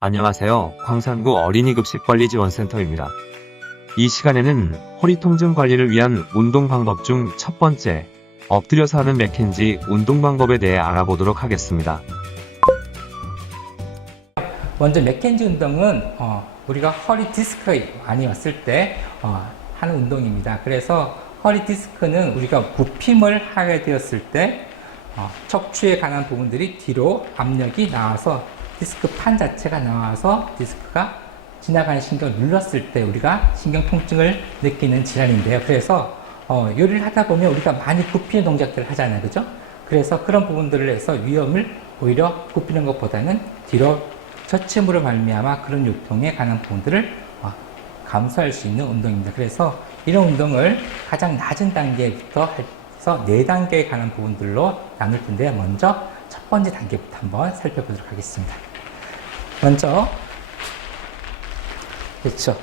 안녕하세요. 광산구 어린이급식관리지원센터입니다. 이 시간에는 허리 통증 관리를 위한 운동 방법 중 첫 번째, 엎드려서 하는 맥켄지 운동 방법에 대해 알아보도록 하겠습니다. 먼저 맥켄지 운동은 우리가 허리 디스크가 많이 왔을 때 하는 운동입니다. 그래서 허리 디스크는 우리가 굽힘을 하게 되었을 때 척추에 관한 부분들이 뒤로 압력이 나와서 디스크 판 자체가 나와서 디스크가 지나가는 신경을 눌렀을 때 우리가 신경 통증을 느끼는 질환인데요. 그래서 요리를 하다 보면 우리가 많이 굽히는 동작들을 하잖아요. 그죠? 그래서 그런 부분들을 해서 위험을 오히려 굽히는 것보다는 뒤로 저침으로 말미암아 그런 요통에 관한 부분들을 감소할 수 있는 운동입니다. 그래서 이런 운동을 가장 낮은 단계부터 해서 4단계에 관한 부분들로 나눌 텐데요. 먼저 첫 번째 단계부터 한번 살펴보도록 하겠습니다. 먼저 그렇죠.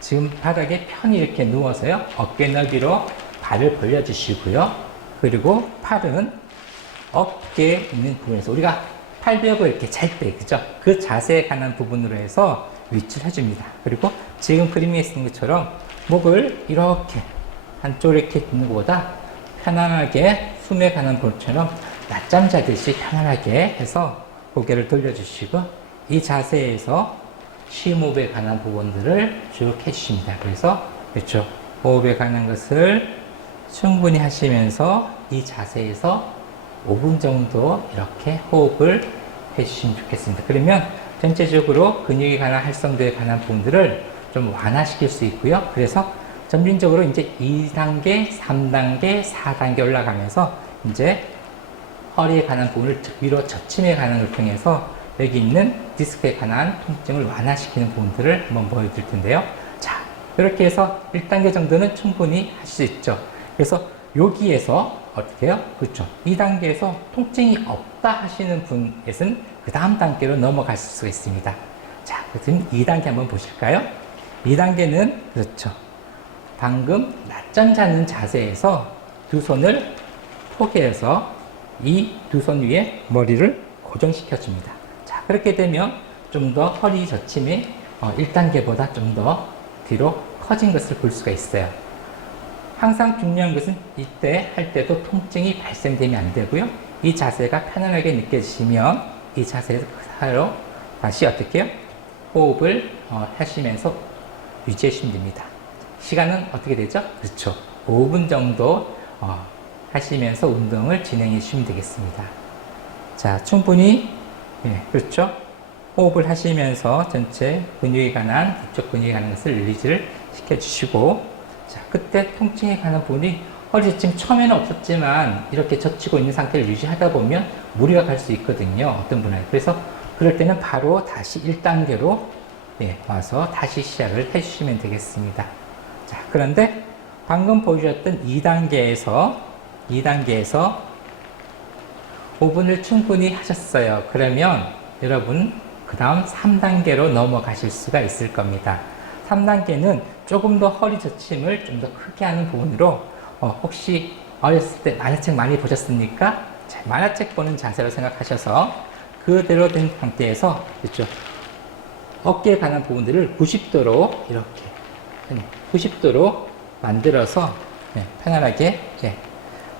지금 바닥에 편히 이렇게 누워서요. 어깨 너비로 발을 벌려주시고요. 그리고 팔은 어깨에 있는 부분에서 우리가 팔 벽을 이렇게 잘 때, 그죠? 그 자세에 관한 부분으로 해서 위치를 해줍니다. 그리고 지금 그림에 있는 것처럼 목을 이렇게 한쪽으로 이렇게 있는 것보다 편안하게 숨에 관한 볼처럼 낮잠 자듯이 편안하게 해서 고개를 돌려주시고 이 자세에서 심호흡에 관한 부분들을 쭉 해주십니다. 그래서 그렇죠. 호흡에 관한 것을 충분히 하시면서 이 자세에서 5분 정도 이렇게 호흡을 해주시면 좋겠습니다. 그러면 전체적으로 근육에 관한 활성도에 관한 부분들을 좀 완화시킬 수 있고요. 그래서 점진적으로 이제 2단계, 3단계, 4단계 올라가면서 이제 허리에 관한 부분을 위로 저침에 관한 걸 통해서 여기 있는 디스크에 관한 통증을 완화시키는 부분들을 한번 보여드릴 텐데요. 자, 이렇게 해서 1단계 정도는 충분히 하실 수 있죠. 그래서 여기에서 어떻게 해요? 그렇죠. 2단계에서 통증이 없다 하시는 분에서는 그 다음 단계로 넘어가실 수가 있습니다. 자, 그럼 2단계 한번 보실까요? 2단계는 그렇죠. 방금 낮잠 자는 자세에서 두 손을 포개해서 이 두 손 위에 머리를 고정시켜 줍니다. 자, 그렇게 되면 좀 더 허리 저침이 1단계보다 좀 더 뒤로 커진 것을 볼 수가 있어요. 항상 중요한 것은 이때 할 때도 통증이 발생되면 안 되고요. 이 자세가 편안하게 느껴지시면 이 자세에서 그대로 다시 어떻게 해요? 호흡을 하시면서 유지해 주시면 됩니다. 시간은 어떻게 되죠? 그렇죠. 5분 정도 하시면서 운동을 진행해 주시면 되겠습니다. 자, 충분히 그렇죠. 호흡을 하시면서 전체 근육에 관한 이쪽 근육에 관한 것을 릴리즈를 시켜주시고 자, 그때 통증에 관한 부분이 허리 지금 처음에는 없었지만 이렇게 젖히고 있는 상태를 유지하다 보면 무리가 갈 수 있거든요. 어떤 분은. 그래서 그럴 때는 바로 다시 1단계로 와서 다시 시작을 해주시면 되겠습니다. 자, 그런데 방금 보여주셨던 2단계에서 5분을 충분히 하셨어요. 그러면 여러분 그 다음 3단계로 넘어가실 수가 있을 겁니다. 3단계는 조금 더 허리 저침을 좀 더 크게 하는 부분으로 혹시 어렸을 때 만화책 많이 보셨습니까? 자, 만화책 보는 자세로 생각하셔서 그대로 된 상태에서 그렇죠. 어깨에 관한 부분들을 90도로 이렇게 90도로 만들어서 편안하게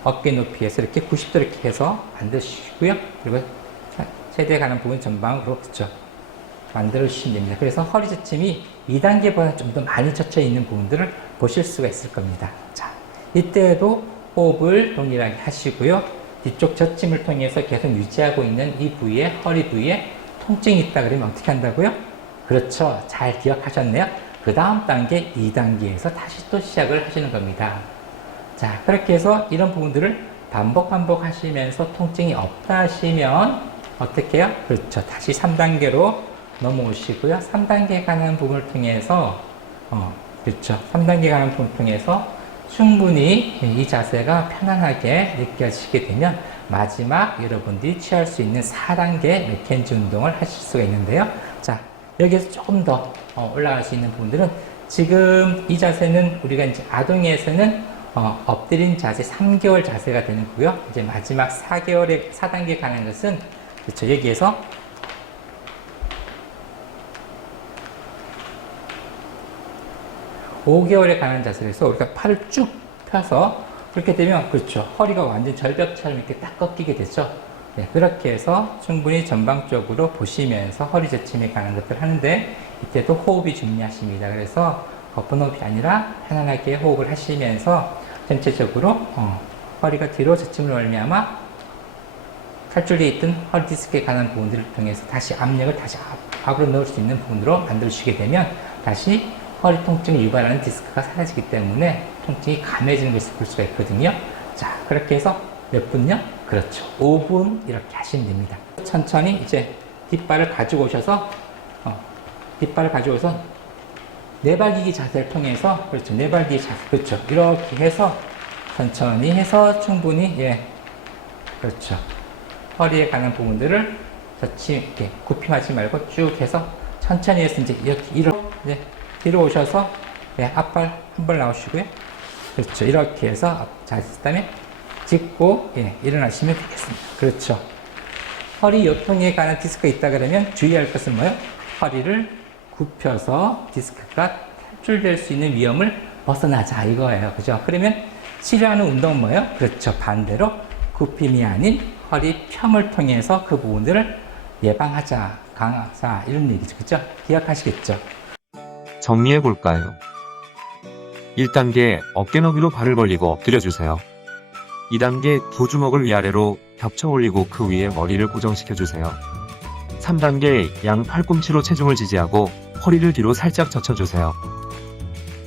어깨 높이에서 이렇게 90도 이렇게 해서 만드시고요. 그리고 최대에 관한 부분 전방으로 그렇죠. 만들어 주시면 됩니다. 그래서 허리 저침이 2단계보다 좀 더 많이 젖혀 있는 부분들을 보실 수가 있을 겁니다. 자, 이때에도 호흡을 동일하게 하시고요. 뒤쪽 저침을 통해서 계속 유지하고 있는 이 부위에, 허리 부위에 통증이 있다 그러면 어떻게 한다고요? 그렇죠. 잘 기억하셨네요. 그 다음 단계 2단계에서 다시 또 시작을 하시는 겁니다. 자, 그렇게 해서 이런 부분들을 반복 하시면서 통증이 없다 하시면 어떻게 해요? 그렇죠. 다시 3단계로 넘어오시고요. 3단계에 관한 부분을 통해서 그렇죠. 3단계에 관한 부분을 통해서 충분히 이 자세가 편안하게 느껴지게 되면 마지막 여러분들이 취할 수 있는 4단계 맥켄지 운동을 하실 수가 있는데요. 자, 여기에서 조금 더 올라갈 수 있는 부분들은 지금 이 자세는 우리가 이제 아동에서는 엎드린 자세 3개월 자세가 되는 거고요. 이제 마지막 4단계에 관한 것은 그렇죠. 여기에서 5개월에 가는 자세에서 우리가 팔을 쭉 펴서 그렇게 되면 그렇죠. 허리가 완전 절벽처럼 이렇게 딱 꺾이게 되죠. 네, 그렇게 해서 충분히 전방적으로 보시면서 허리 저침에 가는 것들 하는데 이때도 호흡이 중요하십니다. 그래서 거품 호흡이 아니라 편안하게 호흡을 하시면서 전체적으로 허리가 뒤로 저침을 말미암아 탈출되어 있던 허리 디스크에 관한 부분들을 통해서 다시 압력을 다시 앞으로 넣을 수 있는 부분으로 만들어주시게 되면 다시 허리 통증을 유발하는 디스크가 사라지기 때문에 통증이 감해지는 것을 볼 수가 있거든요. 자, 그렇게 해서 몇 분요? 그렇죠. 5분 이렇게 하시면 됩니다. 천천히 이제 뒷발을 가지고 오셔서 네발기기 자세를 통해서 그렇죠. 네발기기 자세 그렇죠. 이렇게 해서 천천히 해서 충분히 그렇죠. 허리에 가는 부분들을 이렇게 굽힘하지 말고 쭉 해서 천천히 해서 이제 이렇게 뒤로 오셔서 앞발 한 번 나오시고요. 그렇죠. 이렇게 해서 자세 다음에 짚고 일어나시면 되겠습니다. 그렇죠. 허리 요통에 관한 디스크가 있다 그러면 주의할 것은 뭐예요? 허리를 굽혀서 디스크가 탈출될 수 있는 위험을 벗어나자 이거예요. 그죠? 그러면 치료하는 운동은 뭐예요? 그렇죠. 반대로 굽힘이 아닌 허리 펴을 통해서 그 부분들을 예방하자, 강화하자 이런 얘기죠. 그죠? 기억하시겠죠? 정리해 볼까요? 1단계 어깨 너비로 발을 벌리고 엎드려 주세요. 2단계 두 주먹을 위아래로 겹쳐 올리고 그 위에 머리를 고정시켜 주세요. 3단계 양 팔꿈치로 체중을 지지하고 허리를 뒤로 살짝 젖혀주세요.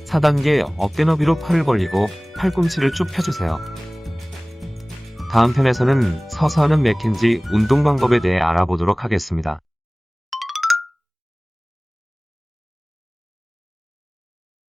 4단계 어깨 너비로 팔을 벌리고 팔꿈치를 쭉 펴주세요. 다음 편에서는 서서 하는 맥켄지 운동 방법에 대해 알아보도록 하겠습니다.